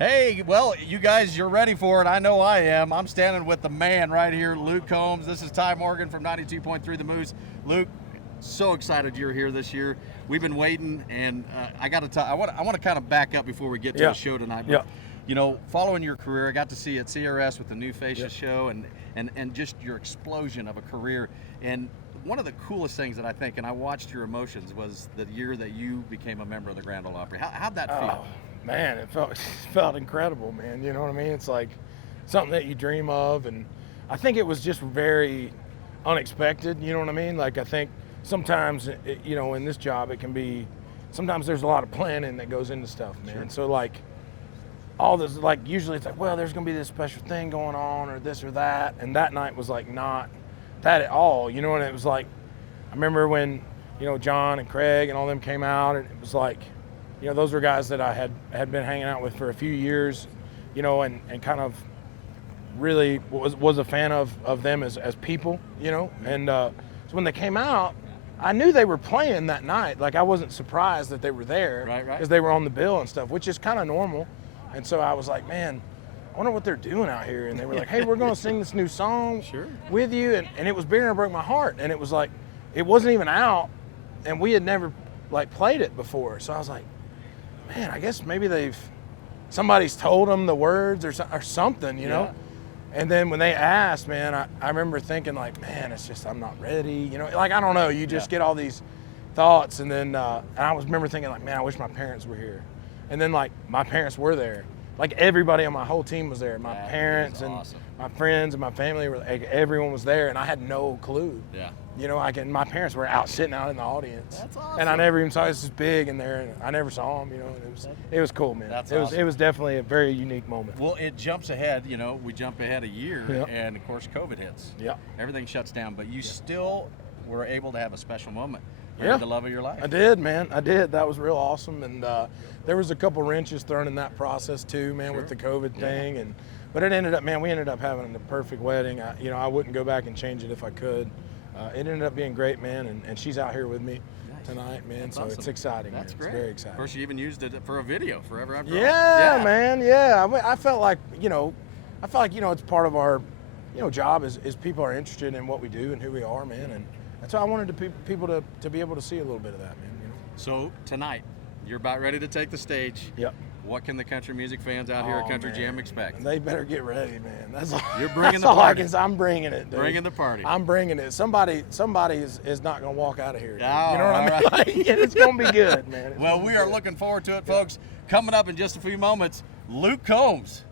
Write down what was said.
Hey, well, you guys, you're ready for it. I know I am. I'm standing with the man right here, Luke Combs. This is Ty Morgan from 92.3 The Moose. Luke, so excited you're here this year. We've been waiting, and I got to tell. I want to kind of back up before we get to the show tonight. But, you know, following your career, I got to see you at CRS with the New Faces show, and just your explosion of a career. And one of the coolest things that I think, and I watched your emotions, was the year that you became a member of the Grand Ole Opry. How'd that feel? Man, it felt incredible, man. You know what I mean? It's like something that you dream of, and I think it was just very unexpected. You know what I mean? Like, I think sometimes, you know, in this job, it can be, sometimes there's a lot of planning that goes into stuff, man. Sure. So like, all this, like, usually it's like, well, there's gonna be this special thing going on or this or that, and that night was like not that at all. You know, and it was like, I remember when, you know, John and Craig and all them came out, and it was like, you know, those were guys that I had been hanging out with for a few years, you know, and kind of really was a fan of them as people, you know. And so when they came out, I knew they were playing that night. Like, I wasn't surprised that they were there, right, because they were on the bill and stuff, which is kind of normal. And so I was like, man, I wonder what they're doing out here. And they were like, hey, we're going to sing this new song with you. And it was Beer and Broke My Heart. And it was like, it wasn't even out, and we had never, like, played it before. So I was like, man, I guess maybe somebody's told them the words or something, you know? And then when they asked, man, I remember thinking, like, man, it's just, I'm not ready, you know? Like, I don't know, you just get all these thoughts. And then and I remember thinking, like, man, I wish my parents were here. And then, like, my parents were there. Like, everybody on my whole team was there. My parents and my friends and my family, like, everyone was there, and I had no clue. Yeah. You know, my parents were sitting out in the audience. That's awesome. And I never even saw this is big in there, and I never saw them, you know. And it was cool, man. That's awesome. It was definitely a very unique moment. Well, it jumps ahead, you know, we jump ahead a year, and of course COVID hits. Yeah. Everything shuts down, but you still were able to have a special moment. Yeah. The love of your life. I did, man. I did. That was real awesome. And there was a couple wrenches thrown in that process too, man, with the COVID thing. But it ended up, man, we ended up having the perfect wedding. I wouldn't go back and change it if I could. It ended up being great, man. And she's out here with me tonight, man. That's so awesome. It's exciting. That's man. great. It's very exciting. Of course, you even used it for a video, Forever After All. Yeah, man. Yeah. I felt like, it's part of our, job is people are interested in what we do and who we are, man. And that's why I wanted people to be able to see a little bit of that, man. You know? So tonight, you're about ready to take the stage. Yep. What can the country music fans out here at Country Jam expect? They better get ready, man. That's all. You're bringing that's the all party. I can say. I'm bringing it, dude. Bringing the party. I'm bringing it. Somebody is not going to walk out of here. Oh, you know what I mean? right. Like, it's going to be good, man. Well, we are looking forward to it, folks. Coming up in just a few moments, Luke Combs.